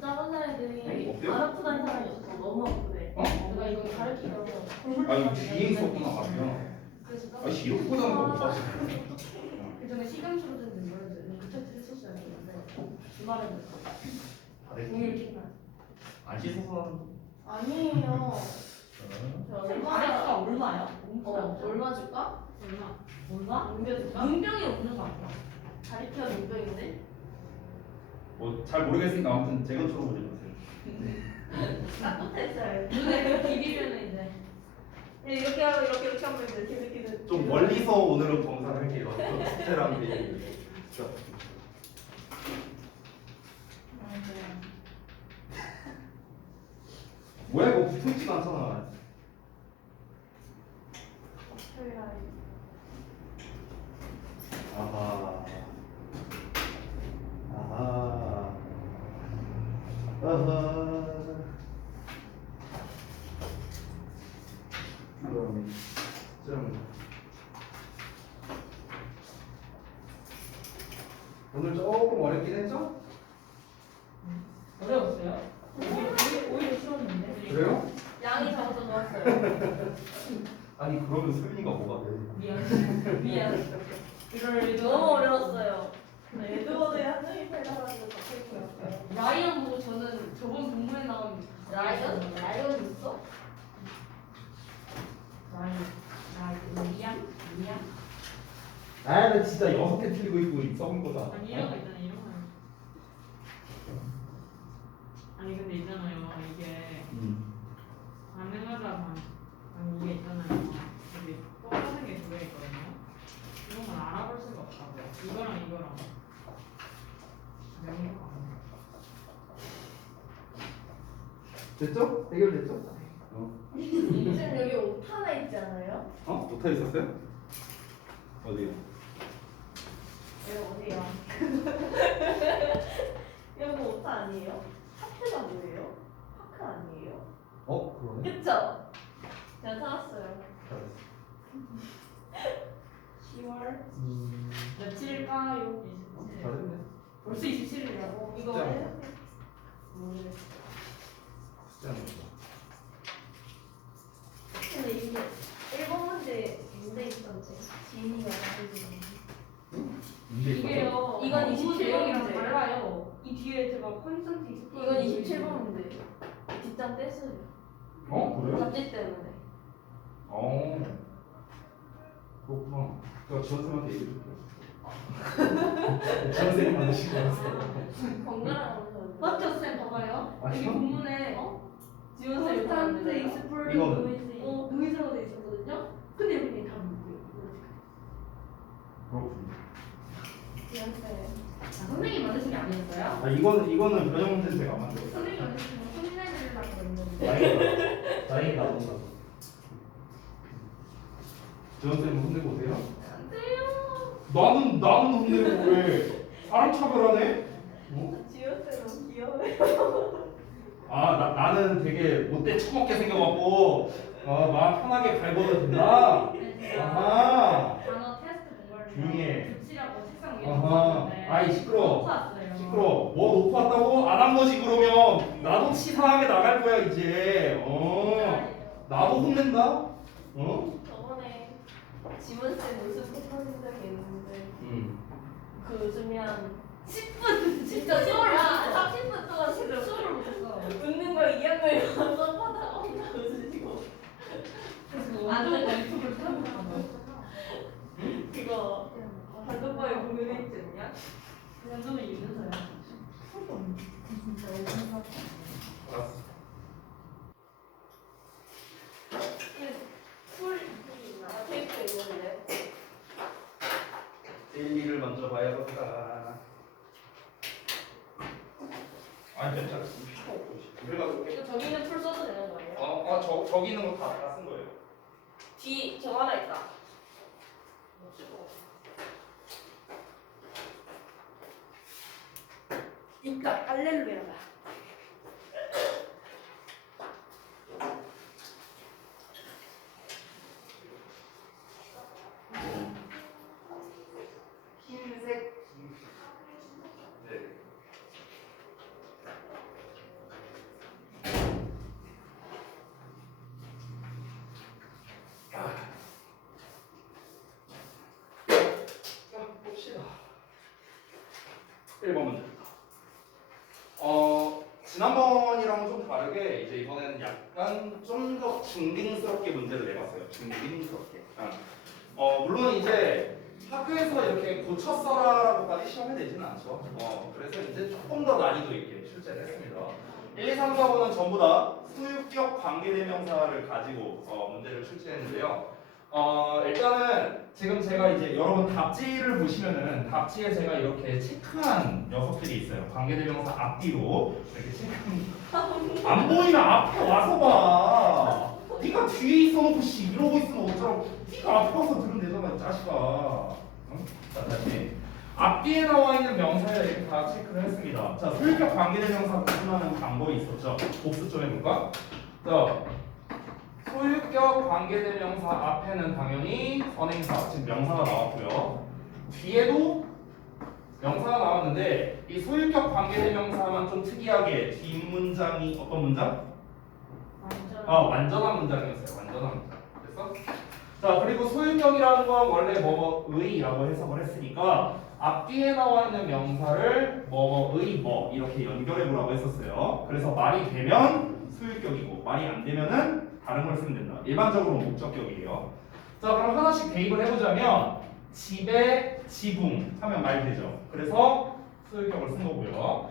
작은 사람들이 어때요? 안 아프다는 사람이 없어. 너무 아프대. 내가 이거 가르치려고. 아니 뒤에 있었구나 가면. 아씨 이렇게 보자는 거못 봤어. 그 전에 시간수로 듣는 노래들 그때 했었어야 되는데 주말에는 공일 기간. 안 씻어서 하는 거. 아니에요. 저 얼마야? 얼마야? 얼마 줄까? 얼마? 옮겨줄까? 문병이 없는 거 아니야? 다리피가 눈병인데? 뭐 잘 모르겠으니까 아무튼 제 것처럼 보지 마세요. 따뜻했어요. 눈에 비비면은 이제 이렇게 하고 이렇게 하면 이제 계속 좀 멀리서 오늘은 검사를 할게요. 숙제랑 얘기를. 진짜. 뭐야 이거 붙어있지가 않잖아. 아하. 아하. 아하. 그럼 좀 오늘 조금 어렵긴 했죠? 어려웠어요? 오히려 쉬웠는데. 그래요? 양이 적어서 좋았어요. 아니 그러면 소윤이가 뭐가 돼? 미안. 이럴 너무 어려웠어요. 에드워드의 한정이 패다라는 적혀있고요. 라이언 보고 저는 저번 본문에 나온 라이언? 라이언 있어? 미양? 아, 나 진짜 6개 틀리고 있고 썩은 거다. 아니 이런 거 있잖아 이런 거. 아니 근데 있잖아요 이게 가능하다 아니 이게 있잖아요 여기 똑같은 게 두 개 있거든요. 이런 건 알아볼 수가 없다고요. 이거랑 명령 안 해. 됐죠? 해결됐죠? 지금 여기 옷 하나 있지 않아요? 어? 못하 있었어요? 어디요? 여기 어디야? 여기 옷 아니에요? 하트가 뭐예요? 파크 아니에요? 어? 그러네? 그쵸? 제가 찾았어요. 10월 며칠일까요? 잘했네. 벌써 27일이라고? 이거 진짜. 왜? 진짜 근데 이게 1번 문제 문제 있었지. 지인이가 가지고 문제 이게요. 이건 공부 27번 내용이랑 문제. 달라요. 이 뒤에 제가 콘센트 익스플로드 이건 27번 문제. 뒷장 뗐어요. 어? 그래요? 잡지 때문에. 어. 그렇구나. 제가 지원쌤한테 얘기해줄게요. 지원쌤이 만드신 거였어요. 번갈아가면서. 맞죠 쌤 봐봐요. 아, 여기 진짜? 본문에 지원쌤이 콘스탄트 익스플로드 이거는? 노이즈라고 돼 있었거든요. 근데 여기 다 뭐예요? 그렇군요. 지원쌤. 선생님 만드신 게 아니었어요? 아 이거는 변형 문제는 제가 안 만들었어요. 선생님 만드신 거 혼내드리려고 했는데. 다행이다. 지원쌤은 혼내고 오세요? 안 돼요. 나는 혼내고 왜? 사람 차별하네? 어? 지원쌤은 귀여워요. 나는 되게 못돼 처먹게 생겨갖고 마음 편하게 갈궈도 된다? 아하. 단어 테스트 공부를 조용히 해. 붙이라고 책상 위에 아하. 놓았는데 아이 시끄러워. 놓고 왔어요. 시끄러워. 뭐 놓고 왔다고? 안 한 거지 그러면 나도 치사하게 나갈 거야 이제. 나도 혼낸다? 저번에 지원쌤 모습 폭파한 적이 있는데 그 요즘에 한 10분 진짜 수업을 30분 동안 지금 수업을 못했어. 웃는 거 2학년이 수업하다가 혼자 웃으시고 그래서 완전 유튜브를 찾아보다가 그거 단톡방에 공유돼 있지 않냐? 완전히 유전자야. 진짜 알았어. 풀 테이프 이거는요? 1, 2를 먼저 봐야겠다. 아니 괜찮아. 필요 없고. 그래가지고 이거 저기 있는 풀 써도 되는 거예요? 저기 있는 거 다 쓴 거예요. 뒤 저거 하나 있다. 있다. 할렐루야다. 흰색. 네. 1번 문제. 지난번이랑은 좀 다르게 이제 이번에는 약간 좀 더 중딩스럽게 문제를 내봤어요. 중딩스럽게. 물론 이제 학교에서 이렇게 고쳐 써라라고까지 시험에 내지는 않죠. 그래서 이제 조금 더 난이도 있게 출제를 했습니다. 1, 2, 3, 4번은 전부 다 소유격 관계대명사를 가지고 문제를 출제했는데요. 일단은 지금 제가 이제 여러분 답지를 보시면은 답지에 제가 이렇게 체크한 녀석들이 있어요. 관계대명사 앞뒤로 이렇게 체크한. 안 보이면 앞에 와서 봐. 네가 뒤에 있어놓고 씨 이러고 있으면 어쩌라고. 네가 앞에 와서 들으면 되잖아 이 자식아. 응? 자 다시 앞뒤에 나와 있는 명사를 이렇게 다 체크를 했습니다. 자 소유격 관계대명사 구분하는 방법이 있었죠. 복습 좀 해볼까? 자 소유격 관계대명사 앞에는 당연히 선행사, 즉 명사가 나왔고요. 뒤에도 명사가 나왔는데 이 소유격 관계대명사만 좀 특이하게 뒷문장이 어떤 문장? 완전한 문장이었어요. 완전한 문장. 됐어? 자 그리고 소유격이라는 건 원래 뭐뭐의라고 해석을 했으니까 앞뒤에 나와 있는 명사를 뭐뭐의 뭐 이렇게 연결해 보라고 했었어요. 그래서 말이 되면 소유격이고 말이 안 되면은 다른 걸 쓰면 된다. 일반적으로 목적격이에요. 자 그럼 하나씩 대입을 해보자면 집에 지붕 하면 말 되죠. 그래서 소유격을 쓴 거고요.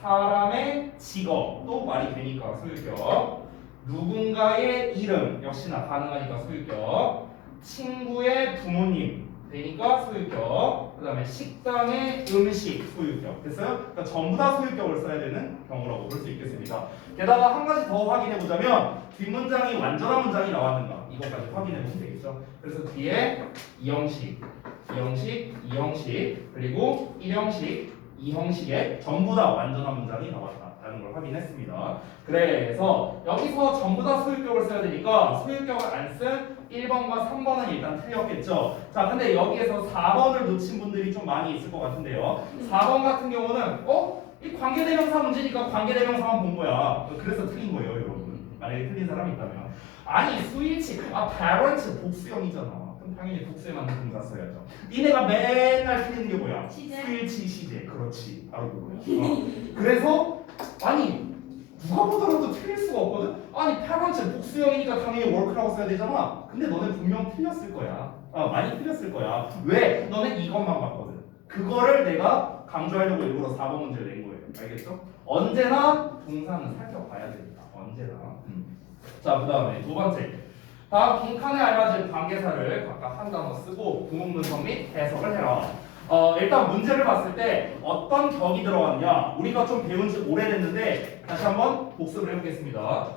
사람의 직업도 말이 되니까 소유격. 누군가의 이름 역시나 가능하니까 소유격. 친구의 부모님 되니까 소유격. 그 다음에 식당의 음식 소유격. 됐어요? 그러니까 전부 다 소유격을 써야 되는 경우라고 볼 수 있겠습니다. 게다가 한 가지 더 확인해 보자면 뒷문장이 완전한 문장이 나왔는가 이것까지 확인해 보면 되겠죠. 그래서 뒤에 이형식, 이형식, 이형식 그리고 1형식, 2형식에 전부 다 완전한 문장이 나왔다라는 걸 확인했습니다. 그래서 여기서 전부 다 소유격을 써야 되니까 소유격을 안 쓴 1번과 3번은 일단 틀렸겠죠. 자, 근데 여기에서 4번을 놓친 분들이 좀 많이 있을 것 같은데요. 4번 같은 경우는 이 관계대명사 문제니까 관계대명사만 본 거야. 그래서 틀린 거예요, 여러분. 만약에 틀린 사람이 있다면. 아니, 스위치, parents 복수형이잖아. 그럼 당연히 복수에 맞는 동사 써야죠. 니네가 맨날 틀리는 게 뭐야? 시제. 스위치 시제. 그렇지. 바로 그거야. 그래서 아니 누가 보더라도 틀릴 수가 없거든? 아니 parents 복수형이니까 당연히 work라고 써야 되잖아. 근데 너네 분명 틀렸을 거야. 많이 틀렸을 거야. 왜? 너네 이것만 봤거든. 그거를 내가 강조하려고 일부러 4번 문제를 낸 거예요. 알겠죠? 언제나 동사는 살펴봐야 됩니다. 언제나. 자, 그 다음에 두 번째. 다음 빈칸에 알맞은 관계사를 각각 한 단어 쓰고 구문 분석 및 해석을 해라. 일단 문제를 봤을 때 어떤 격이 들어갔냐 우리가 좀 배운 지 오래됐는데 다시 한번 복습을 해보겠습니다.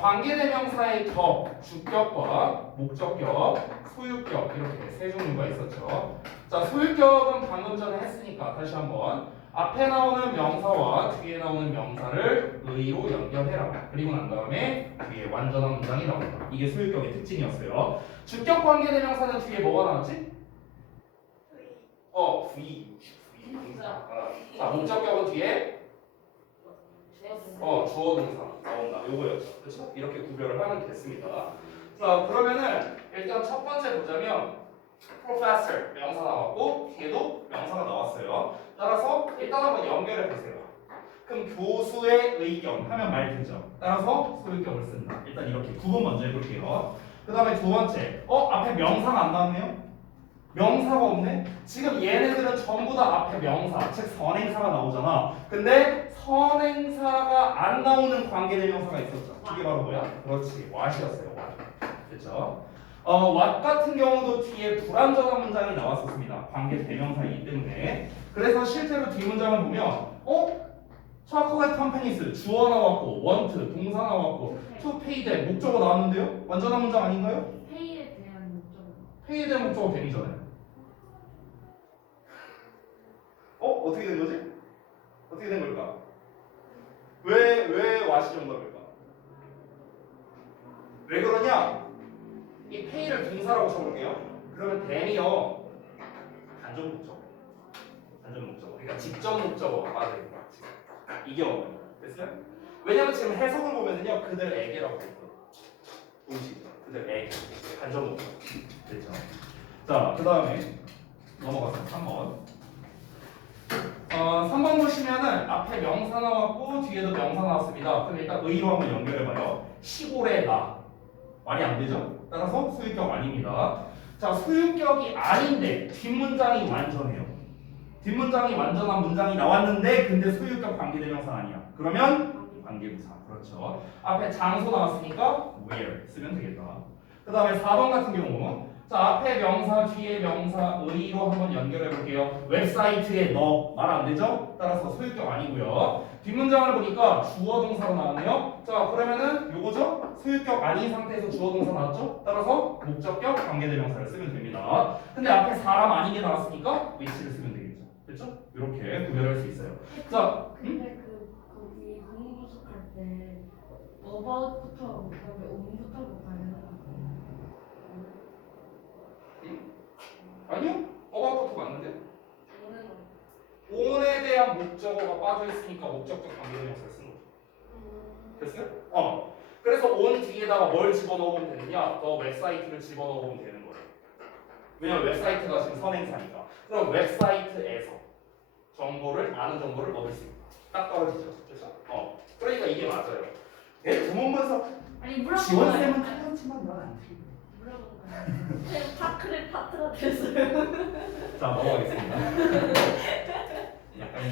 관계대명사의 격, 주격과 목적격, 소유격 이렇게 세 종류가 있었죠. 자 소유격은 방금 전에 했으니까 다시 한번 앞에 나오는 명사와 뒤에 나오는 명사를 의로 연결해라. 그리고 난 다음에 뒤에 완전한 문장이 나온다. 이게 소유격의 특징이었어요. 주격 관계대명사는 뒤에 뭐가 나왔지? V. 자, 목적격은 뒤에 주어 동사 나온다. 요거였죠. 그렇죠? 이렇게 구별을 하면 됐습니다. 자, 그러면은 일단 첫 번째 보자면 professor 명사 나왔고 뒤에도 명사가 나왔어요. 따라서 일단 한번 연결해 보세요. 그럼 교수의 의견 하면 말 되죠. 따라서 소유격을 쓴다. 일단 이렇게 구분 먼저 해볼게요. 그 다음에 두 번째, 앞에 명사가 안 나왔네요. 명사가 없네? 지금 얘네들은 전부 다 앞에 명사, 즉 선행사가 나오잖아. 근데 선행사가 안 나오는 관계대명사가 있었죠. 그게 바로 뭐야? 그렇지, what이었어요. what. 됐죠? what 같은 경우도 뒤에 불완전한 문장이 나왔었습니다. 관계대명사이기 때문에. 그래서 실제로 뒷문장을 보면 chocolate companies 주어 나왔고 want 동사 나왔고 to pay them 목적어 나왔는데요? 완전한 문장 아닌가요? 페이에 대한 목적. pay에 대한 목적어 되기 전에. 어떻게 된 거지? 어떻게 된 걸까? 왜 와시 정답일까? 왜 그러냐? 이 pay를 동사라고 쳐볼게요. 그러면 then이요 간접 목적어. 간접 목적어. 그러니까 직접 목적어가 맞아요. 이게 없는 거예요. 됐어요? 왜냐면 지금 해석을 보면은요 그들에게라고 돼 있거든요. 동시 그들에게 간접 목적어. 됐죠? 자, 그 다음에 넘어가서 3번. 3번 보시면은 앞에 명사 나왔고 뒤에도 명사 나왔습니다. 그럼 일단 의로 한번 연결해봐요. 시골의 나. 말이 안 되죠? 따라서 소유격 아닙니다. 자, 소유격이 아닌데 뒷문장이 완전해요. 뒷문장이 완전한 문장이 나왔는데 근데 소유격 관계대명사 아니야. 그러면 관계부사. 그렇죠. 앞에 장소 나왔으니까 where 쓰면 되겠다. 그 다음에 4번 같은 경우 자, 앞에 명사 뒤에 명사 의로 한번 연결해 볼게요. 웹사이트에 너 말 안 되죠? 따라서 소유격 아니고요. 뒷문장을 보니까 주어 동사로 나왔네요. 자, 그러면은 요거죠? 소유격 아닌 상태에서 주어 동사 나왔죠? 따라서 목적격 관계대명사를 쓰면 됩니다. 근데 앞에 사람 아닌 게 나왔으니까 which를 쓰면 되겠죠. 됐죠? 이렇게 구별할 수 있어요. 자, 근데 거기 공부수할 때 about부터 못하게 on부터 못하게 아니요? 어바웃부터 맞는데? 오는 거. on에 대한 목적어가 빠져 있으니까 목적격 관계대명사를 쓰는 거죠. 됐어요? 그래서 on 뒤에다가 뭘 집어넣으면 되느냐? 더 웹사이트를 집어넣으면 되는 거예요. 왜냐면 웹사이트가 지금 선행사니까. 그럼 웹사이트에서 정보를 아는 정보를 얻을 수 있다. 딱 떨어지죠. 그렇죠? 그러니까 이게 맞아요. 내 부문문서 아니 물어본 지원쌤은 거예요. 탈런치만 난안 틀려. 물어본 거예요. 제 파크를 파트가 됐어요. 자, 넘어가겠습니다. 약간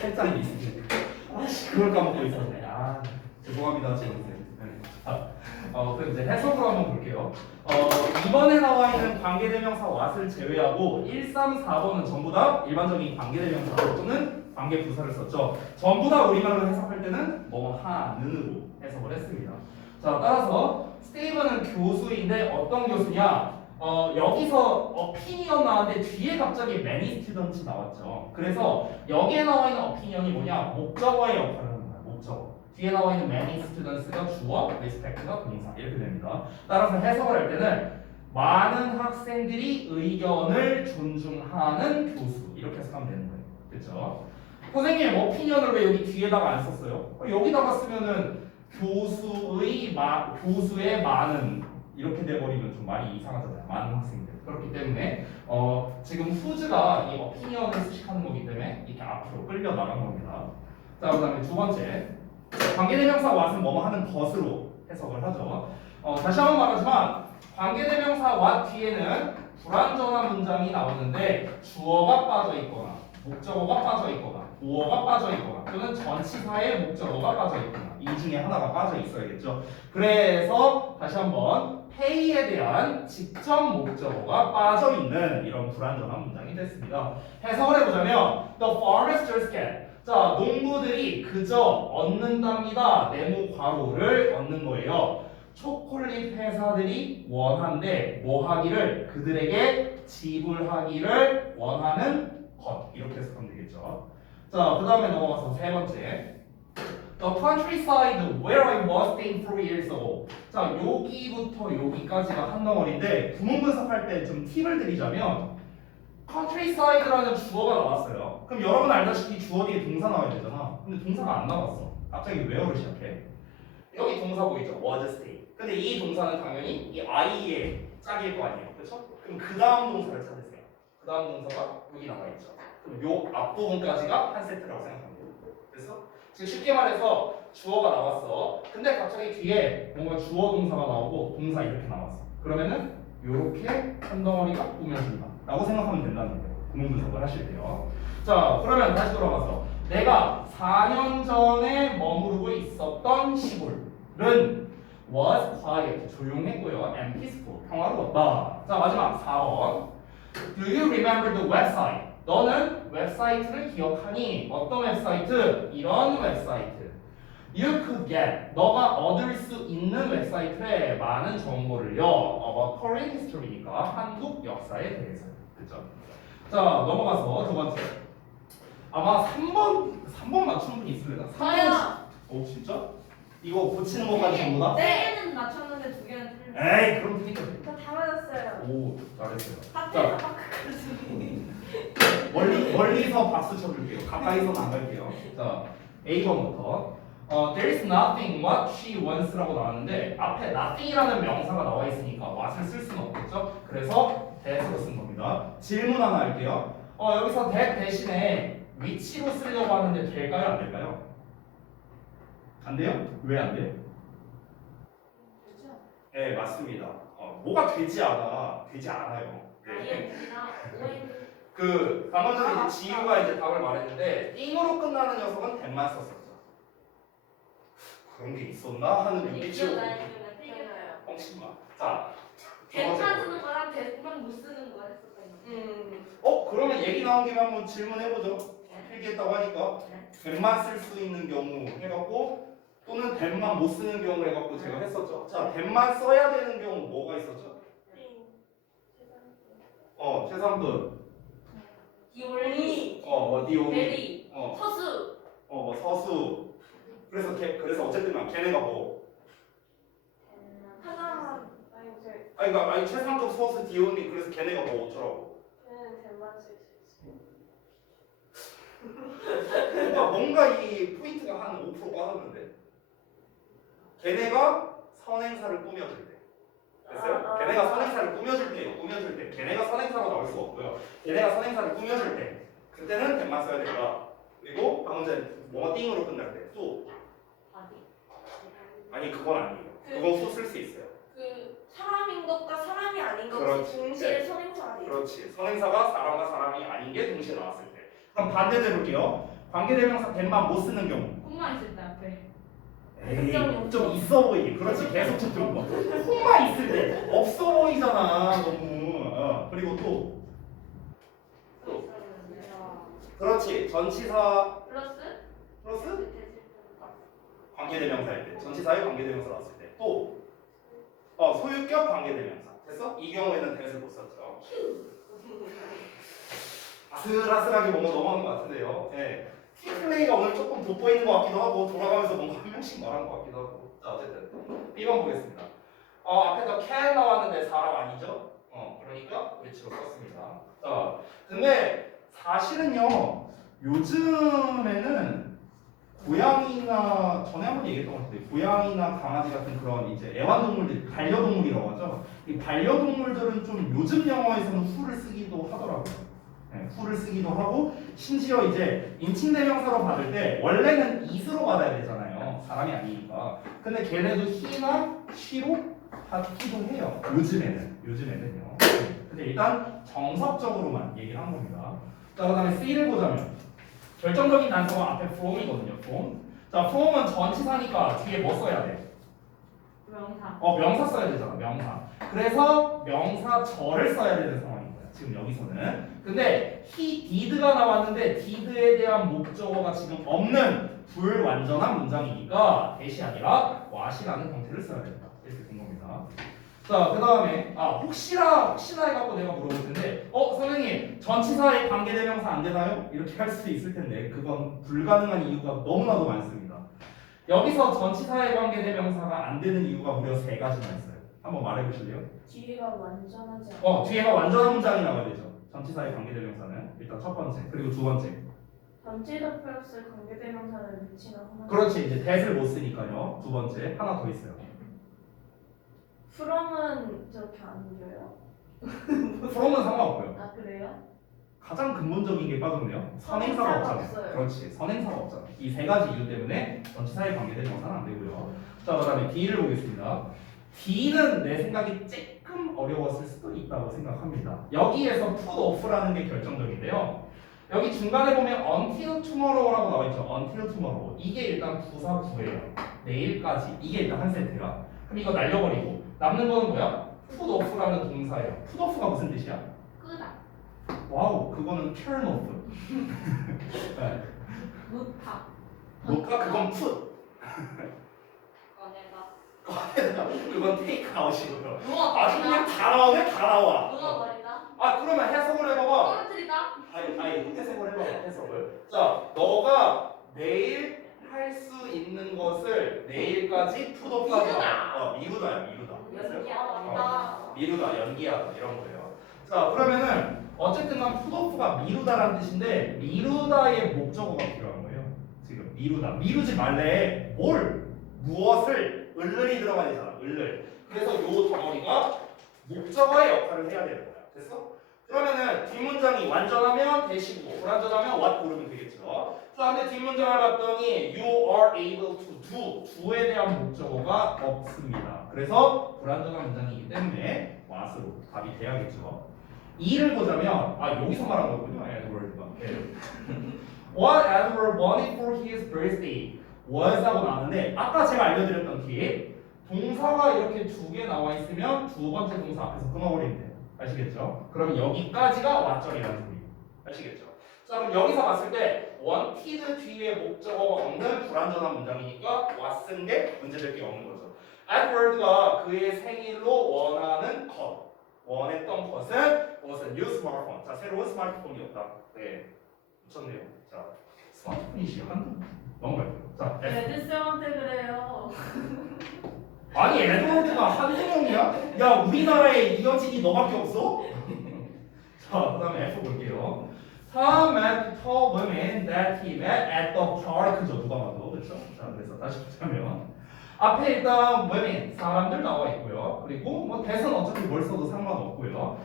살짝 미스네. 그걸 까먹고 있었네. 죄송합니다, 지원쌤. 그럼 이제 해석으로 한번 볼게요. 이번에 나와 있는 관계대명사 what을 제외하고 1, 3, 4번은 전부 다 일반적인 관계대명사 또는 관계부사를 썼죠. 전부 다 우리말로 해석할 때는 뭐 하는으로 해석을 했습니다. 자, 따라서 스테이븐은 교수인데 어떤 교수냐? 여기서 opinion 나왔는데 뒤에 갑자기 many students 나왔죠. 그래서 여기에 나와 있는 opinion이 뭐냐? 목적어의 역할을 하는 거야. 목적어. 뒤에 나와 있는 many students가 주어, respect가 동사 이렇게 됩니다. 따라서 해석을 할 때는 많은 학생들이 의견을 존중하는 교수 이렇게 해석하면 되는 거예요. 그렇죠? 선생님, opinion을 왜 여기 뒤에다가 안 썼어요? 여기다가 쓰면은 교수의 많은 이렇게 돼버리면 좀 말이 이상하잖아요. 많은 학생들. 그렇기 때문에 지금 who's가 이 opinion을 수식하는 거기 때문에 이렇게 앞으로 끌려 나간 겁니다. 자, 그다음에 두 번째. 관계대명사 what은 뭐뭐 하는 것으로 해석을 하죠. 다시 한번 말하지만 관계대명사 what 뒤에는 불완전한 문장이 나오는데 주어가 빠져 있거나 목적어가 빠져 있거나 보어가 빠져 있거나 또는 전치사의 목적어가 빠져 있거나 이 중에 하나가 빠져 있어야겠죠. 그래서 다시 한번 pay에 대한 직접 목적어가 빠져 있는 이런 불완전한 문장이 됐습니다. 해석을 해보자면 the farmers just get 자, 농부들이 그저 얻는답니다. 네모 괄호를 얻는 거예요. 초콜릿 회사들이 원한데 뭐 하기를 그들에게 지불하기를 원하는 것 이렇게 해석하면 되겠죠. 자, 그 다음에 넘어가서 세 번째. The countryside where I was staying 3 years ago. 자, 여기부터 여기까지가 한 덩어리인데 구문 분석할 때 좀 팁을 드리자면 countryside라는 주어가 나왔어요. 그럼 여러분 알다시피 주어 뒤에 동사 나와야 되잖아. 근데 동사가 안 나왔어. 갑자기 where로 시작해. 여기 동사 보이죠? was stay. 근데 이 동사는 당연히 이 I의 짝일 거 아니에요. 그렇죠? 그럼 그 다음 동사를 찾으세요. 그 다음 동사가 여기 나와 있죠. 그럼 요 앞부분까지가 한 세트라고 생각하면 돼요. 그래서 지금 쉽게 말해서 주어가 나왔어. 근데 갑자기 뒤에 뭔가 주어 동사가 나오고 동사 이렇게 나왔어. 그러면은 요렇게 한 덩어리가 꾸며진다 라고 생각하면 된다는 거예요. 구문 분석을 하실 때요. 자, 그러면 다시 돌아가서 내가 4년 전에 머무르고 있었던 시골은 was quiet, 조용했고요. and peaceful, 평화로웠다. 자, 마지막 4번. Do you remember the website? 너는 웹사이트를 기억하니? 어떤 웹사이트? 이런 웹사이트. You could get, 너가 얻을 수 있는 웹사이트에 많은 정보를요. about Korean history니까 한국 역사에 대해서. 그죠? 자, 넘어가서 두 번째. 아마 3번 맞추는 분이 있을래나? 저요. 오, 진짜? 이거 고치는 것까지 전부 다? 네 개는 맞췄는데 두 개는 틀렸어요. 에이, 그럼 되니까. 저다 맞았어요. 오, 잘했어요. 하트에서 자, 파크까지. 멀리서 박수 쳐줄게요. 가까이서는 안 갈게요. 자, A번부터. There is nothing what she wants라고 나왔는데 앞에 nothing이라는 명사가 나와 있으니까 what을 쓸 수는 없겠죠. 그래서 that으로 쓴 겁니다. 질문 하나 할게요. 여기서 that 대신에 위치로 쓰려고 하는데 될까요? 안 될까요? 안 돼요? 왜 안 돼요? 네, 맞습니다. 뭐가 되지 않아. 되지 않아요. 네. 방금 전에 이제 지우가 이제 답을 말했는데 띵으로 끝나는 녀석은 that만 썼었죠. 그런 게 있었나 하는 눈빛으로 뻥치마. 자, 대만 쓰는 거랑 대만 못 쓰는 거 했었거든요. 그러면 얘기 나온 김에 한번 질문해보죠. 필기했다고 하니까 that만 쓸 수 있는 경우 해갖고 또는 that만 못 쓰는 경우 해갖고 제가 했었죠. 자, that만 써야 되는 경우 뭐가 있었죠? 최상급. 디올리, 디오미. 대리, 어, 서수. 서수. 그래서 어쨌든 걔네가 뭐. 하나. 아니 최상급 서수 디오미 그래서 걔네가 뭐 어쩌라고. 걔는 대만 쓸수 있어. 뭔가 이 포인트가 한 5% 빠졌는데. 걔네가 선행사를 꾸며줄 때. 됐어요? 걔네가 선행사를 꾸며줄 때. 걔네가 선행사로 나올 수가 없고요. 걔네가 선행사를 꾸며줄 때. 그때는 that만 써야 된다. 그리고 방금 전에 뭐가 띵으로 끝날 때. 또. 아니 그건 아니에요. 그건 후 쓸 수 있어요. 그 사람인 것과 사람이 아닌 것 그렇지. 동시에 선행사가 돼요. 그렇지. 선행사가 사람과 사람이 아닌 게 동시에 나왔을 때. 그럼 반대로 해볼게요. 관계대명사 that만 못 쓰는 경우. 콤마 있을 때 앞에. 에이, 좀 있어 보이게. 그렇지. 계속 좀 뭐. 콤마 있을 때 없어 보이잖아. 너무. 그리고 또. 그렇지. 전치사 플러스 관계대명사일 때. 전치사의 관계대명사 나왔을 때. 또. 소유격 관계대명사. 됐어? 이 경우에는 that을 못 썼죠. 아슬아슬하게 뭔가 넘어가는 것 같은데요. 네. 팀플레이가 오늘 조금 돋보이는 것 같기도 하고 돌아가면서 뭔가 한 명씩 말한 것 같기도 하고. 자, 어쨌든 B번 보겠습니다. 앞에서 can 나왔는데 사람 아니죠? 그러니까 which로 썼습니다. 자, 근데 사실은요 요즘에는 고양이나 전에 한번 얘기했던 것 같은데 고양이나 강아지 같은 그런 이제 애완동물들 반려동물이라고 하죠. 이 반려동물들은 좀 요즘 영어에서는 who를 쓰기도 하더라고요. 네, who를 쓰기도 하고 심지어 이제 인칭대명사로 받을 때 원래는 is로 받아야 되잖아요. 사람이 아니니까. 근데 걔네도 he나 she로 받기도 해요. 요즘에는요. 근데 일단 정석적으로만 얘기를 한 겁니다. 자, 그다음에 C를 보자면 결정적인 단서가 앞에 from이거든요. from. 자, from은 전치사니까 뒤에 뭐 써야 돼? 명사. 명사 써야 되잖아. 명사. 그래서 명사절을 써야 되는 상황인 거야. 지금 여기서는. 근데 he did가 나왔는데 did에 대한 목적어가 지금 없는 불완전한 문장이니까 that이 아니라 what이라는 형태를 써야 된다. 이렇게 된 겁니다. 자, 그 다음에 혹시나 해갖고 내가 물어볼 텐데 선생님 전치사에 관계대명사 안 되나요? 이렇게 할 수도 있을 텐데 그건 불가능한 이유가 너무나도 많습니다. 여기서 전치사에 관계대명사가 안 되는 이유가 무려 3가지나 있어요. 한번 말해보실래요? 뒤가 완전하지 않아. 뒤에가 완전한 문장이 나와야 되죠. 전치사에 관계대명사는 일단 첫 번째. 그리고 두 번째. 전치사 플러스 관계대명사는 위치나 하나. 그렇지. 이제 that을 못 쓰니까요. 두 번째. 하나 더 있어요. from은 저렇게 안 줘요? from은 상관없고요. 아 그래요? 가장 근본적인 게 빠졌네요. 선행사가 선행사가 없잖아요. 없어요. 그렇지. 선행사가 없잖아요. 이 3가지 이유 때문에 전치사에 관계대명사는 안 되고요. 자, 그다음에 D를 보겠습니다. D는 내 생각이 조금 어려웠을 수도 있다고 생각합니다. 여기에서 put off라는 게 결정적인데요. 여기 중간에 보면 until tomorrow라고 나와 있죠. until tomorrow. 이게 일단 부사 구예요. 내일까지. 이게 일단 한 세트야. 그럼 이거 날려버리고 남는 거는 뭐야? put off라는 동사예요. put off가 무슨 뜻이야? 끄다. 와우, 그거는 turn off. 네. 놓다. 녹화 그건 put. 꺼내다. 그건 take out이고요. 누가 아주 그냥 다 나오네, 다 나와. 누가 버리다? 그러면 해석을 해봐봐. 떨어뜨리다? 아니 해석을 해봐봐. 해석을. 자, 너가 내일 할 수 있는 것을 내일까지 put off 하자. 미루다야, 미루다. 연기하다. 미루다, 연기하다 이런 거예요. 자, 그러면은 어쨌든 간 put off가 미루다라는 뜻인데 미루다의 목적어가 필요한 거예요. 지금 미루다. 미루지 말래. 무엇을 을을이 들어가야 되잖아. 을을. 그래서 요 덩어리가 목적어의 역할을 해야 되는 거야. 됐어? 그러면은 뒷문장이 완전하면 대시고 불완전하면 what 고르면 되겠죠. 자, 근데 뒷문장을 봤더니 you are able to do do에 대한 목적어가 없습니다. 그래서 불완전한 문장이기 때문에 what으로 답이 돼야겠죠. 2를 보자면 여기서 말한 거군요. Edward가. What Edward wanted for his birthday was 하고 나왔는데 아까 제가 알려드렸던 팁 동사가 이렇게 두 개 나와 있으면 두 번째 동사 앞에서 끊어버리면 돼요. 아시겠죠? 그러면 여기까지가 왓절이라는 소리. 아시겠죠? 자, 그럼 여기서 봤을 때 wanted 뒤에 목적어가 없는 불완전한 문장이니까 what은 게 문제될 게 없는 거죠. Edward가 그의 생일로 원했던 것은 was a new smartphone. 자, 새로운 스마트폰이었다. 네, 미쳤네요. 자, 스마트폰이 한두 넘어갈게요. 자, 레드쌤한테 그래요. 아니 에드워드가 한두 명이야? 야 우리나라에 이어진이 너밖에 없어? 자 그다음에 F 볼게요. Tom met tall women that he met at the park죠. 누가 봐도 그렇죠? 자 그래서 다시 보자면 앞에 일단 women 사람들 나와 있고요. 그리고 뭐 대선 어차피 뭘 써도 상관없고요.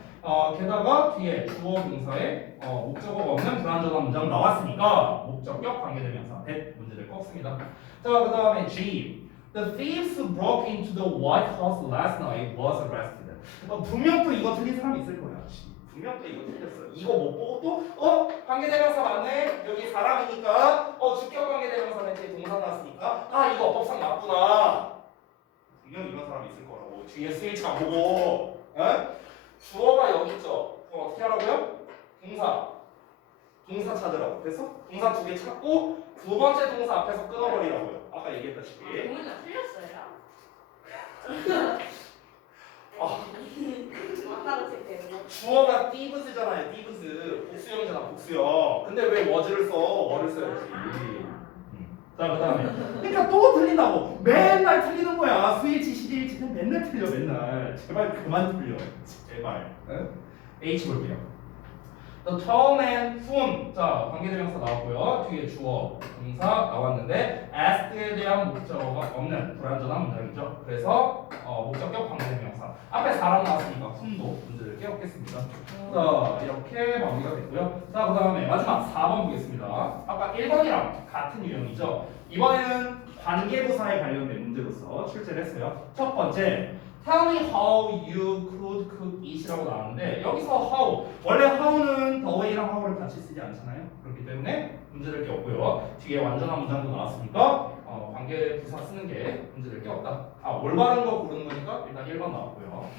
게다가 뒤에 주어 동사에 목적어가 없는 불완전한 문장 나왔으니까 목적격 관계대명사 that 문제될 거 없습니다. 자 그다음에 G The thieves who broke into the White House last night was arrested. 분명 또 이거 틀린 사람 있을 거야. 분명 또 이거 틀렸어. 이거 못 보고 또 관계대명사 맞네. 여기 사람이니까 주격 관계대명사는 이제 동사 나왔으니까 이거 어법상 맞구나. 분명 이런 사람 있을 거라고. 뒤에 스위치 안 보고. 주어가 여기 있죠. 그럼 어떻게 하라고요? 동사 찾으라고. 그래서 동사 두 개 찾고 두 번째 동사 앞에서 끊어버리라고요. 아까 얘기했다시피. 동훈이가 틀렸어요. 맞다고 칠게요. 주어가 thieves잖아요. thieves 복수형이잖아. 복수형. 근데 왜 was를 써? were 써야지. 자 그다음에 그러니까 또 틀린다고. 맨날 틀리는 거야. 스위치 CDH는 맨날 틀려. 맨날. 제발 그만 틀려. 제발. H 볼게요. The tall man whom 자 관계대명사 나왔고요. 뒤에 주어 동사 나왔는데 ask에 대한 목적어가 없는 불완전한 문장이죠. 그래서 목적격 관계대명사 앞에 사람 나왔으니까 whom도 문제를 깨웠겠습니다. 자 이렇게 마무리가 됐고요. 자 그다음에 마지막 4번 보겠습니다. 아까 1번이랑 같은 유형이죠. 이번에는 관계부사에 관련된 문제로서 출제를 했어요. 첫 번째 Tell me how you could cook it이라고 나왔는데 여기서 how 원래 how는 the way랑 how를 같이 쓰지 않잖아요. 그렇기 때문에 문제될 게 없고요. 뒤에 완전한 문장도 나왔으니까 관계 부사 쓰는 게 문제될 게 없다. 올바른 거 고르는 거니까 일단 1번 나왔고요.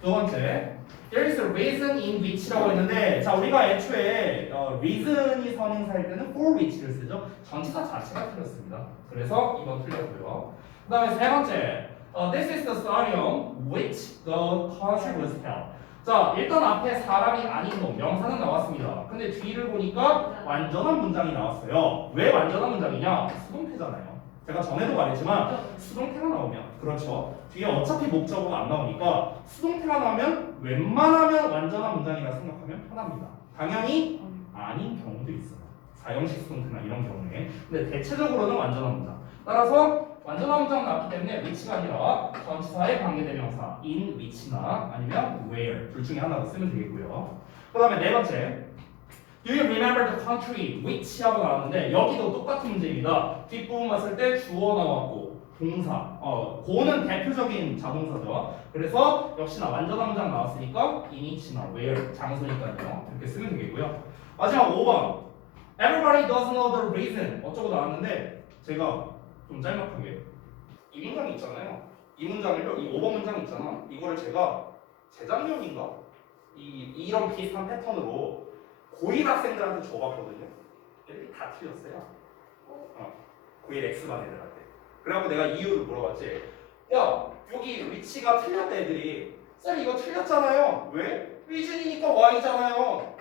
두 번째 There is a reason in which라고 했는데 자 우리가 애초에 reason이 선행사일 때는 for which를 쓰죠. 전치사 자체가 틀렸습니다. 그래서 2번 틀렸고요. 그 다음에 세 번째 This is the stadium which the concert was held. 자, 일단 앞에 사람이 아닌 놈, 명사는 나왔습니다. 근데 뒤를 보니까 완전한 문장이 나왔어요. 왜 완전한 문장이냐? 수동태잖아요. 제가 전에도 말했지만 수동태가 나오면 그렇죠. 뒤에 어차피 목적어가 안 나오니까 수동태가 나오면 웬만하면 완전한 문장이라 생각하면 편합니다. 당연히 아닌 경우도 있어요. 사형식 수동태나 이런 경우에. 근데 대체적으로는 완전한 문장. 따라서 완전한 문장 나왔기 때문에 which가 아니라 전치사의 관계대명사 in which나 아니면 where 둘 중에 하나로 쓰면 되겠고요. 그 다음에 네 번째 Do you remember the country which 하고 나왔는데 여기도 똑같은 문제입니다. 뒷부분 봤을 때 주어 나왔고 동사 고는 대표적인 자동사죠. 그래서 역시나 완전한 문장 나왔으니까 in which나 where 장소니까요. 이렇게 쓰면 되겠고요. 마지막 5번 Everybody does know the reason 어쩌고 나왔는데 제가 좀 짤막하게 이 문장 있잖아요. 이 문장을요. 이 5번 문장 있잖아. 이거를 제가 재작년인가 이런 비슷한 패턴으로 고1 학생들한테 줘봤거든요. 애들이 다 틀렸어요. 고1 X반 애들한테. 그래갖고 내가 이유를 물어봤지. 야 여기 위치가 틀렸다 애들이. 쌤 이거 틀렸잖아요. 왜? 위준이니까 Y잖아요.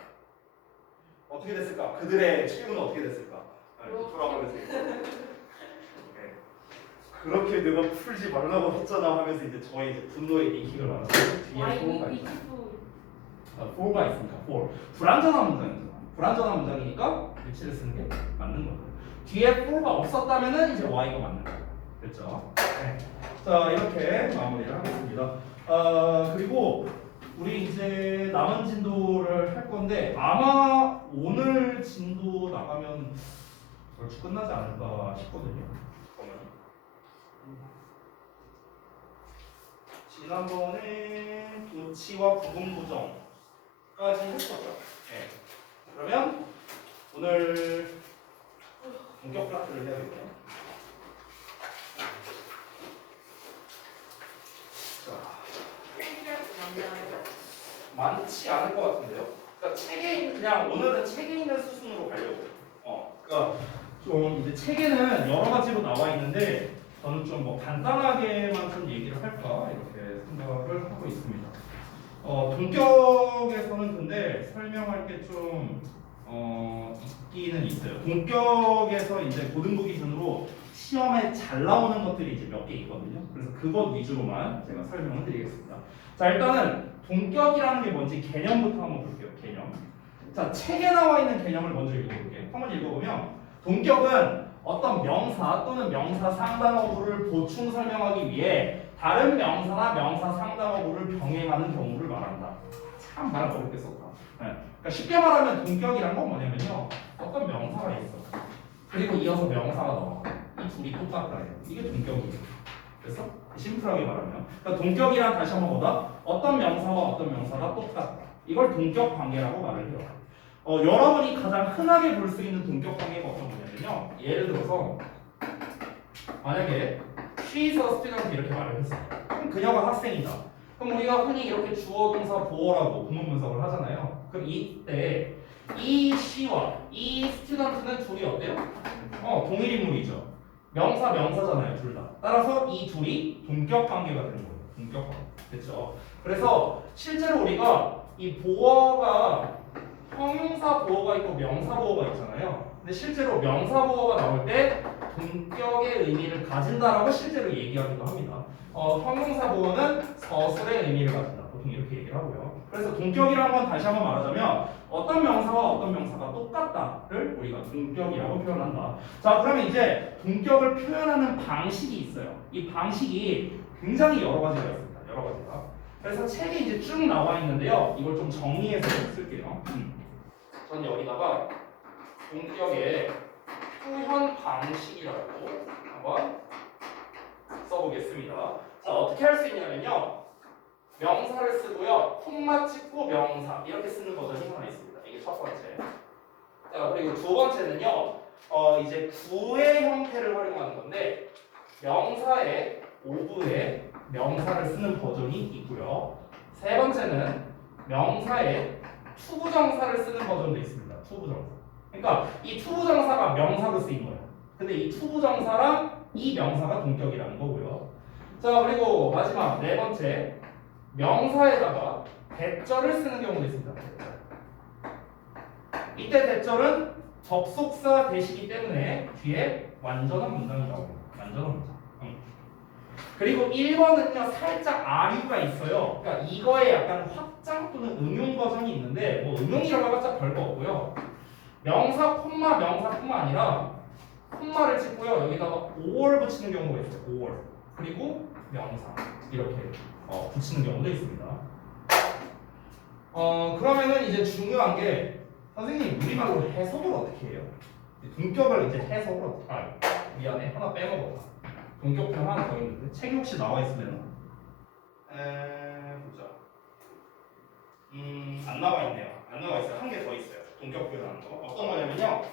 어떻게 됐을까? 그들의 질문은 어떻게 됐을까? 돌아가면서 그렇게 내가 풀지 말라고 했잖아 하면서 이제 저희 이제 분노의 링킹을 나눠서 뒤에 for가 있으니까 for 불완전한 문장이잖아. 불완전한 문장이니까 위치를 쓰는 게 맞는 거죠. 뒤에 for가 없었다면은 이제 y가 맞는 거죠. 그렇죠? 네. 자 이렇게 마무리를 하겠습니다. 그리고 우리 이제 남은 진도를 할 건데 아마 오늘 진도 나가면 얼추 끝나지 않을까 싶거든요. 지난번에 도치와 부분부정까지 했었죠. 네. 그러면 오늘 본격 파트를 해야겠네요. 많지 않을 것 같은데요. 그러니까 책에 있는 그냥 오늘은 책에 있는 수순으로 가려고. 그러니까 좀 이제 책에는 여러 가지로 나와 있는데 저는 좀 뭐 간단하게만 좀 얘기를 할까 이렇게 생각을 하고 있습니다. 동격에서는 근데 설명할 게 좀 있기는 있어요. 동격에서 이제 고등부 기준으로 시험에 잘 나오는 것들이 이제 몇 개 있거든요. 그래서 그것 위주로만 제가 설명을 드리겠습니다. 자, 일단은 동격이라는 게 뭔지 개념부터 한번 볼게요. 개념. 자, 책에 나와 있는 개념을 먼저 읽어볼게요. 한번 읽어보면 동격은 어떤 명사 또는 명사 상당어구를 보충 설명하기 위해 다른 명사나 명사 상당어구를 병행하는 경우를 말한다. 참 말을 어렵게 썼다. 네. 그러니까 쉽게 말하면 동격이란 건 뭐냐면요. 어떤 명사가 있어. 그리고 이어서 명사가 나와. 이 둘이 똑같다. 이게 동격이에요. 그래서 심플하게 말하면 그러니까 동격이란 다시 한번 보다 어떤 명사와 어떤 명사가 똑같다. 이걸 동격 관계라고 말을 해요. 여러분이 가장 흔하게 볼 수 있는 동격 관계가 어떤 거냐면요. 예를 들어서 만약에 she is a student 이렇게 말을 했어. 그럼 그녀가 학생이다. 그럼 우리가 흔히 이렇게 주어 동사 보어라고 구문 분석을 하잖아요. 그럼 이때 이 she와 이 student는 둘이 어때요? 동일 인물이죠. 명사 명사잖아요, 둘 다. 따라서 이 둘이 동격 관계가 되는 거예요. 동격 관계. 됐죠? 그래서 실제로 우리가 이 보어가 형용사 보어가 있고 명사 보어가 있잖아요. 근데 실제로 명사 보어가 나올 때 동격의 의미를 가진다라고 실제로 얘기하기도 합니다. 형용사 보어는 서술의 의미를 가진다. 보통 이렇게 얘기를 하고요. 그래서 동격이라는 건 다시 한번 말하자면 어떤 명사와 어떤 명사가 똑같다를 우리가 동격이라고 표현한다. 자, 그러면 이제 동격을 표현하는 방식이 있어요. 이 방식이 굉장히 여러 가지가 있습니다. 여러 가지가. 그래서 책에 이제 쭉 나와 있는데요. 이걸 좀 정리해서 쓸게요. 전 여기다가 동격의 표현 방식이라고 한번 써보겠습니다. 자, 어떻게 할 수 있냐면요. 명사를 쓰고요. 콤마 찍고 명사 이렇게 쓰는 버전이 하나 있습니다. 이게 첫 번째. 자, 그리고 두 번째는요. 이제 구의 형태를 활용하는 건데 명사의 오브에 명사를 쓰는 버전이 있고요. 세 번째는 명사의 투부정사를 쓰는 버전도 있습니다. 투부정사. 그러니까 이 투부정사가 명사로 쓰인 거예요. 근데 이 투부정사랑 이 명사가 동격이라는 거고요. 자, 그리고 마지막 네 번째 명사에다가 대절을 쓰는 경우도 있습니다. 대절. 이때 대절은 접속사 대시기 때문에 뒤에 완전한 문장이 나옵니다. 완전한 문장. 그리고 1번은요 살짝 아류가 있어요. 그러니까 이거에 약간 확장 또는 응용 버전이 있는데 뭐 응용이라고 해봤자 별거 없고요. 명사 콤마 명사뿐만 아니라 콤마를 찍고요 여기다가 or 붙이는 경우가 있어요. or 그리고 명사 이렇게 붙이는 경우도 있습니다. 그러면은 이제 중요한 게 선생님 우리말로 해석을 어떻게 해요? 동격을 이제 해석을 어떻게 미안해 하나 빼먹었다. 동격편 하나 더 있는데 책이 혹시 나와 있으면 보자. 안 나와 있네요. 안 나와 있어요. 한 개 더 있어요. 동격편 하는 거. 어떤 거냐면요.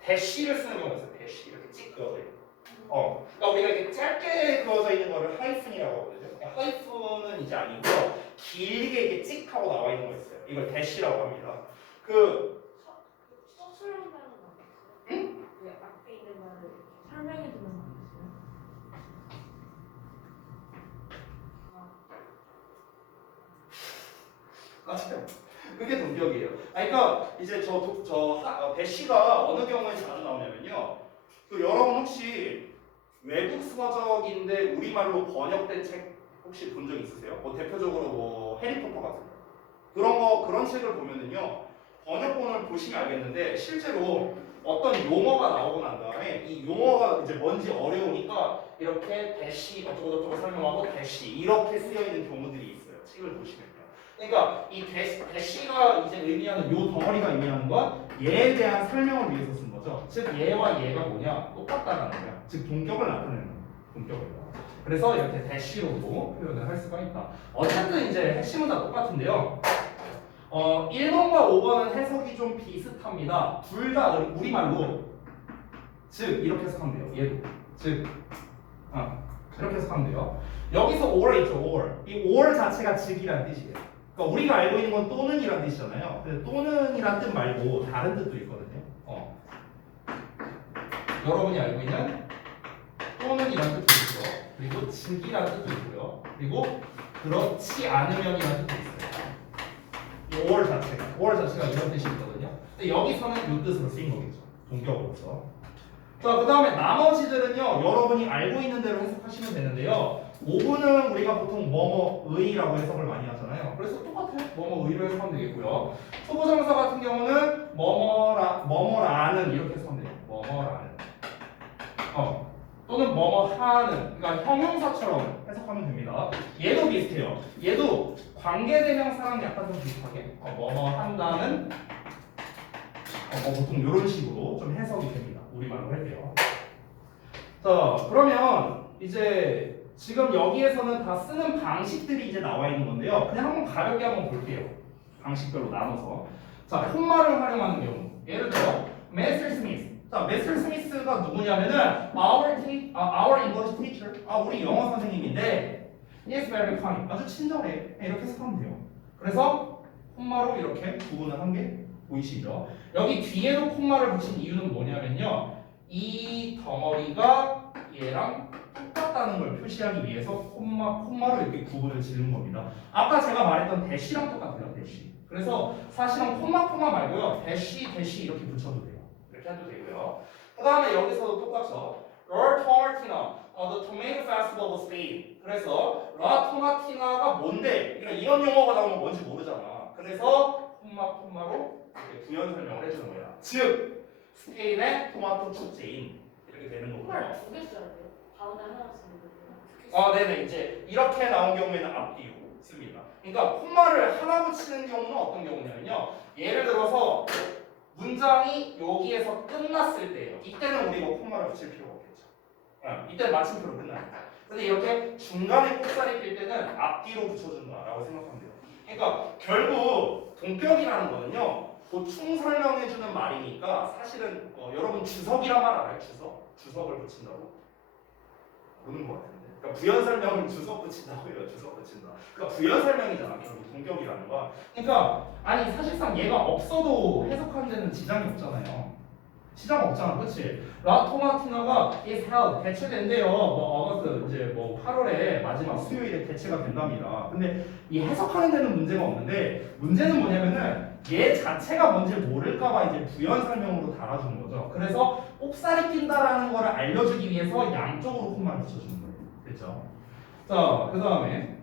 대시를 쓰는 경우가 있어요. 대시 이렇게 찍 그어져 있는 거. 그러니까 우리가 이렇게 짧게 그어져 있는 거를 하이픈이라고 하거든요. 하이픈은 이제 아니고요. 길게 이렇게 찍 하고 나와 있는 거 있어요. 이걸 대시라고 합니다. 서술한다는 거 아니었어요? 응? 왜 앞에 있는 말을 설명해 주는 거 아니었어요? 맞아요. 그게 동격이에요. 그러니까 이제 대시가 어느 경우에 자주 나오냐면요. 여러분 혹시 외국 서적인데 우리말로 번역된 책 혹시 본 적 있으세요? 뭐 대표적으로 뭐 해리포터 같은 거 그런 책을 보면은요 번역본을 보시면 알겠는데 실제로 어떤 용어가 나오고 난 다음에 이 용어가 이제 뭔지 어려우니까 이렇게 대시 어쩌고저쩌고 설명하고 대시 이렇게 쓰여 있는 경우들이 있어요. 책을 보시면요. 그러니까 이 대시가 이제 의미하는 요 덩어리가 의미하는 건 얘에 대한 설명을 위해서 쓴 거죠. 즉 얘와 얘가 뭐냐 똑같다라는 거야. 즉 동격을 나타내는 거야. 동격을. 그래서 이렇게 대시로도 표현을 할 수가 있다. 어쨌든 이제 핵심은 다 똑같은데요. 1번과 5번은 해석이 좀 비슷합니다. 둘 다 우리말로 즉 이렇게 해석하면 돼요. 얘도 즉 이렇게 해석하면 돼요. 여기서 or 있죠. or. 이 or 자체가 즉이라는 뜻이에요. 그러니까 우리가 알고 있는 건 또는이라는 뜻이잖아요. 근데 또는이라는 뜻 말고 다른 뜻도 있거든요. 여러분이 알고 있는 또는이라는 뜻도 있고요. 그리고 즉이라는 뜻도 있고요. 그리고 그렇지 않으면이라는 뜻도 있어요. 이 or 자체가 이런 뜻이 있거든요. 근데 여기서는 이 뜻으로 쓰인 거겠죠. 동격으로서. 자, 그 다음에 나머지들은요, 여러분이 알고 있는 대로 해석하시면 되는데요. 5분은 우리가 보통 뭐뭐의라고 해석을 많이 하잖아요. 그래서 똑같아요. 뭐뭐의로 해석하면 되겠고요. 투부정사 같은 경우는 뭐뭐라는 이렇게 해석하면 돼요. 뭐뭐라는. 또는 뭐뭐하는. 그러니까 형용사처럼 해석하면 됩니다. 얘도 비슷해요. 얘도 관계대명사랑 약간 좀 비슷하게 뭐뭐한다는 보통 이런 식으로 좀 해석이 됩니다. 우리말로 할 때요. 자, 그러면 이제 지금 여기에서는 다 쓰는 방식들이 이제 나와 있는 건데요. 그냥 한번 가볍게 한번 볼게요. 방식별로 나눠서. 자, 콤마를 활용하는 경우. 예를 들어, Mr. Smith. 자, Mr. Smith가 누구냐면은 our English teacher. 우리 영어 선생님인데 he is very kind. 아주 친절해. 이렇게 해석하면 돼요. 그래서 콤마로 이렇게 구분을 한 게 보이시죠? 여기 뒤에도 콤마를 붙인 이유는 뭐냐면요. 이 덩어리가 얘랑 똑같다는 걸 표시하기 위해서 콤마로 이렇게 구분을 지는 겁니다. 아까 제가 말했던 대시랑 똑같아요. 대시. 그래서 사실은 콤마 말고요. 대시 이렇게 붙여도 돼요. 이렇게 해도 되고요. 그 다음에 여기서도 똑같죠. La Tomatina, the Tomato Festival was paid. 그래서 La Tomatin가 뭔데? 그러니까 이런 용어가 나오면 뭔지 모르잖아. 그래서 콤마로 이렇게 부연 설명을 해주는 거야. 즉, 스페인의 토마토 축제인 이렇게 되는 거고요. 콤마를 두 개 써야 돼요. 가운데 하나 쓰는 거예요. 네네. 이제 이렇게 나온 경우에는 앞뒤로 씁니다. 그러니까 콤마를 하나 붙이는 경우는 어떤 경우냐면요. 예를 들어서 문장이 여기에서 끝났을 때예요. 이때는 우리가 콤마를 붙일 필요가 없겠죠. 이때는 마침표로 끝나니까. 근데 이렇게 중간에 꼽살이 낄 때는 앞뒤로 붙여준다라고 생각하면 돼요. 그러니까 결국 동격이라는 거는요. 보충 설명해주는 말이니까 사실은 여러분 주석이란 말 알아요? 주석을 붙인다고? 모르는 것 같은데. 그러니까 부연 설명을 주석 붙인다고요. 주석 붙인다. 그러니까 부연 설명이잖아. 결국 동격이라는 거. 그러니까 아니 사실상 얘가 없어도 해석하는 데는 지장이 없잖아요. 지장 없잖아, 그렇지? 라 토마티나가 is held 개최된대요. 어거스트 이제 8월에 마지막 수요일에 개최가 된답니다. 근데 이 해석하는 데는 문제가 없는데 문제는 뭐냐면은 얘 자체가 뭔지 모를까봐 이제 부연 설명으로 달아주는 거죠. 그래서 꼽살이 낀다라는 거를 알려주기 위해서 양쪽으로 콤마를 붙여주는 거예요. 그렇죠? 자, 그 다음에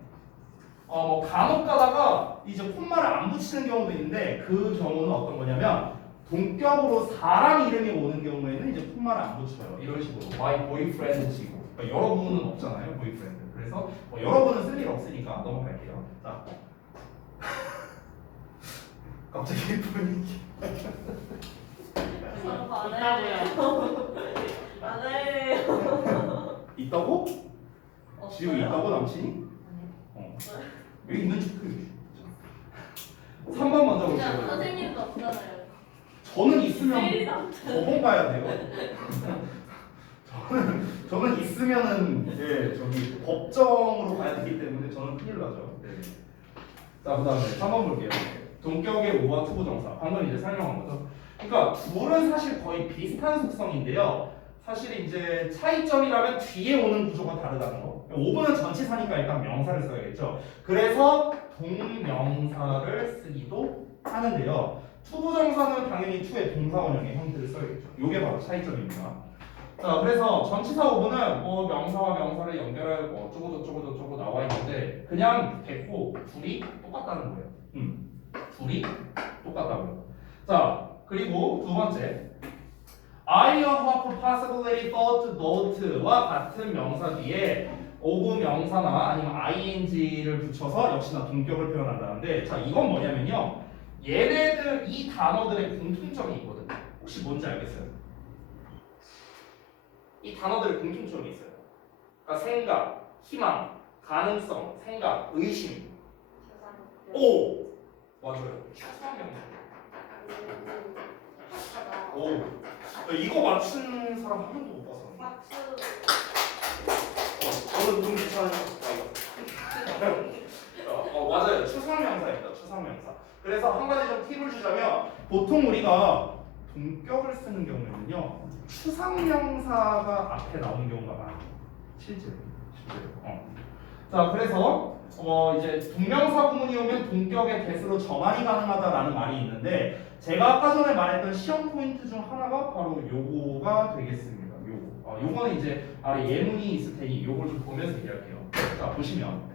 간혹 가다가 이제 콤마를 안 붙이는 경우도 있는데 그 경우는 어떤 거냐면 동격으로 사람 이름이 오는 경우에는 이제 콤마를 안 붙여요. 이런 식으로 my boyfriend 치고 그러니까 여러분은 없잖아요. boyfriend. 그래서 여러분은 쓸 일 없으니까 넘어갈게요. 자, 갑자기 분위기. 안 해요. 있다고? 지우 있다고 남친이? 왜 있는 척해? 3번 먼저 볼게요. 선생님도 없잖아요. 저는 있으면 법원 가야 돼요. 저는 있으면은 이제 저기 법정으로 가야 되기 때문에 저는 큰일 나죠. 네. 자, 그다음에 3번 볼게요. 동격의 오와 투부정사. 방금 이제 설명한 거죠. 그러니까 둘은 사실 거의 비슷한 속성인데요. 사실 이제 차이점이라면 뒤에 오는 구조가 다르다는 거. 5번은 전치사니까 일단 명사를 써야겠죠. 그래서 동명사를 쓰기도 하는데요. 투부정사는 당연히 투의 동사원형의 형태를 써야겠죠. 이게 바로 차이점입니다. 자, 그래서 전치사 5번은 명사와 명사를 연결할 어쩌고 나와 있는데 그냥 됐고 둘이 똑같다는 거예요. 둘이 똑같다고요. 자, 그리고 두 번째. I of possibility thought note와 같은 명사 뒤에 of 명사나 아니면 ing를 붙여서 역시나 동격을 표현한다는데 자 이건 뭐냐면요. 얘네들 이 단어들의 공통점이 있거든. 혹시 뭔지 알겠어요? 이 단어들의 공통점이 있어요. 그러니까 생각, 희망, 가능성, 생각, 의심. 오! 맞아요. 추상명사. 오. 이거 맞춘 사람 한 명도 못 봤어. 저는 좀 괜찮아요. 맞아요. 추상명사입니다. 추상명사. 그래서 한 가지 좀 팁을 주자면 보통 우리가 동격을 쓰는 경우에는요. 추상명사가 앞에 나오는 경우가 많아요. 실제로. 자, 그래서 이제 동명사 구문이 오면 동격의 대수로 전환이 가능하다라는 말이 있는데 제가 아까 전에 말했던 시험 포인트 중 하나가 바로 요거가 되겠습니다. 요거는 이제 아래 예문이 있을 테니 요걸 좀 보면서 얘기할게요. 자, 보시면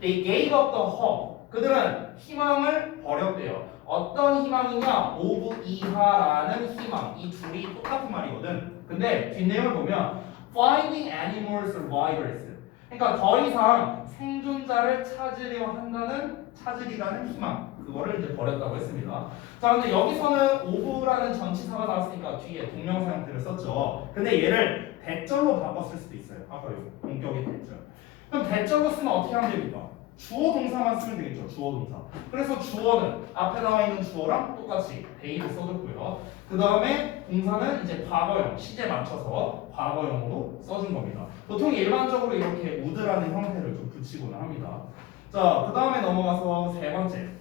They gave up the hope. 그들은 희망을 버렸대요. 어떤 희망이냐? of 이하라는 희망. 이 둘이 똑같은 말이거든. 근데 뒷내용을 보면 finding animal survivors. 그러니까 더 이상 생존자를 찾으리라는 희망. 그거를 이제 버렸다고 했습니다. 자, 근데 여기서는 of라는 전치사가 나왔으니까 뒤에 동명사 형태를 썼죠. 근데 얘를 대절로 바꿨을 수도 있어요. 아까 요 동격의 대절. 그럼 대절로 쓰면 어떻게 하면 됩니까? 주어 동사만 쓰면 되겠죠. 주어 동사. 그래서 주어는 앞에 나와 있는 주어랑 똑같이 they를 써줬고요. 그 다음에 동사는 이제 과거형, 시제 맞춰서 과거형으로 써준 겁니다. 보통 일반적으로 이렇게 would라는 형태를 좀 붙이곤 합니다. 자, 그 다음에 넘어가서 세 번째.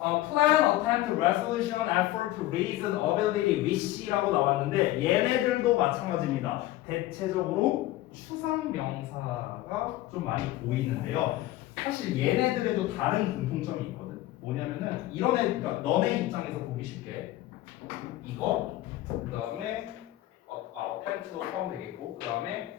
Plan, attempt, resolution, effort, reason, ability, wish라고 나왔는데 얘네들도 마찬가지입니다. 대체적으로 추상 명사가 좀 많이 보이는데요. 사실 얘네들에도 다른 공통점이 있거든. 뭐냐면은 이런 그러니까 너네 입장에서 보기 쉽게 이거 그 다음에 attempt도 포함되겠고 그 다음에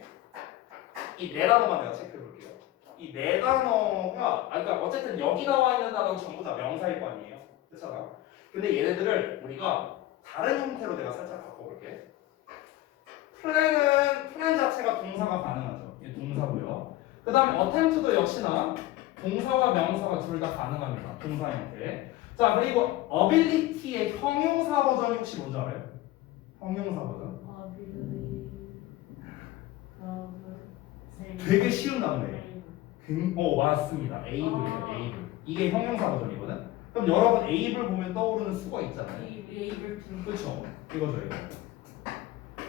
이 네 단어만 내가 체크해 볼게요. 이 네 단어가 그러니까 어쨌든 여기 나와 있는 단어는 전부 다 명사일 거 아니에요. 그렇잖아. 근데 얘네들을 우리가 다른 형태로 내가 살짝 바꿔볼게. 플랜 자체가 동사가 가능하죠. 이게 동사고요. 그 다음에 attempt도 역시나 동사와 명사가 둘 다 가능합니다. 동사 형태. 자, 그리고 ability의 형용사 버전이 혹시 뭔지 알아요? 형용사 버전. 되게 쉬운 단어예요. 맞습니다. able이에요. able. 이게 형용사 버전이거든. 그럼 여러분 able 보면 떠오르는 수가 있잖아요. 그렇죠. 이거죠, 이거.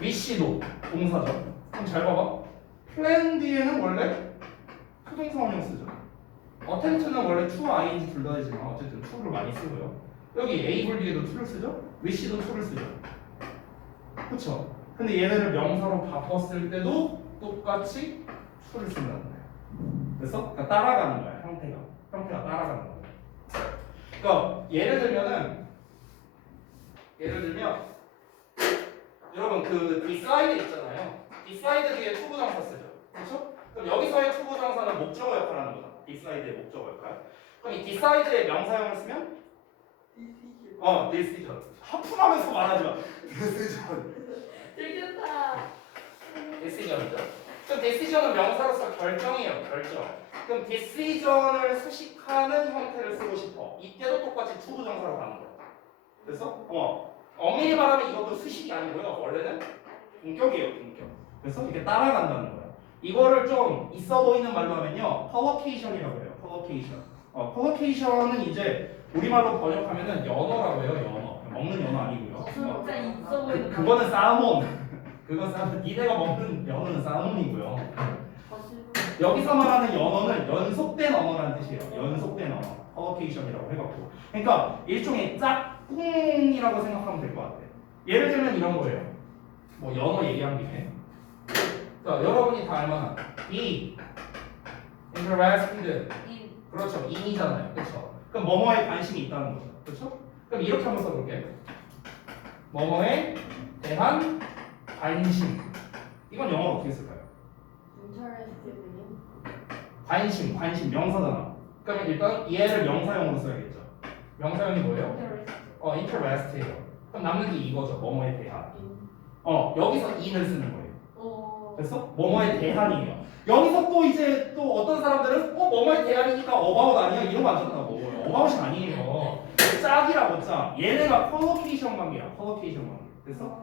wish도 동사죠. 그럼 잘 봐봐. plan 뒤에는 원래 투동사 원형 쓰죠. attempt는 원래 to, ing 둘 다 되지만 어쨌든 to를 많이 쓰고요. 여기 able 뒤에도 to를 쓰죠. wish도 to를 쓰죠. 그렇죠. 근데 얘네를 명사로 바꿨을 때도 똑같이 to를 쓴다는 거예요. 그래서 그러니까 따라가는 거야. 형태가 따라가는 거예요. 그러니까 예를 들면 여러분 그 decide 있잖아요. decide 뒤에 to 부정사 쓰죠. 그렇죠? 그럼 여기서의 to 부정사는 목적어 역할을 하는 거다. decide의 목적어 역할. 그럼 이 decide의 명사형을 쓰면 decision. 하품하면서 말하지 마. decision. decision이죠. 그럼 decision은 명사로서 결정이에요. 결정. 그럼 decision을 수식하는 형태를 쓰고 싶어. 이때도 똑같이 to 부정사로 가는 거야. 그래서 엄밀히 말하면 이것도 수식이 아니고요. 원래는 동격이에요. 동격. 그래서 이렇게 따라간다는 거야. 이거를 좀 있어 보이는 말로 하면요. collocation이라고 해요. collocation. collocation은 이제 우리말로 번역하면은 연어라고 해요. 연어. 먹는 연어 아니고요. 그거는 사몬. 니네가 먹는 연어는 사몬이고요. 여기서 말하는 연어는 연속된 언어라는 뜻이에요. 연속된 언어. collocation이라고 해갖고. 그러니까 일종의 짝꿍이라고 생각하면 될 것 같아요. 예를 들면 이런 거예요. 뭐 연어 얘기한 김에. 자, 여러분이 다 알만한 be interested. 그렇죠. in이잖아요. 그렇죠. 그럼 뭐뭐에 관심이 있다는 거죠. 그렇죠? 그럼 이렇게 한번 써볼게. 뭐뭐에 대한 관심. 이건 영어로 어떻게 쓸까요? 관심 명사잖아. 그러면 일단 얘를 명사형으로 써야겠죠. 명사형이 뭐예요? interest예요. 그럼 남는 게 이거죠. 뭐뭐에 대한. 여기서 in을 쓰는 거예요. 됐어? 뭐뭐에 대한이에요. 여기서 또 이제 또 어떤 사람들은 뭐뭐에 대한이니까 어바웃 아니야? 이런 거 안 적는다고. 어바웃이 아니에요. 짝이라고 짝. 얘네가 컬로케이션 관계야. 컬로케이션 관계. 됐어?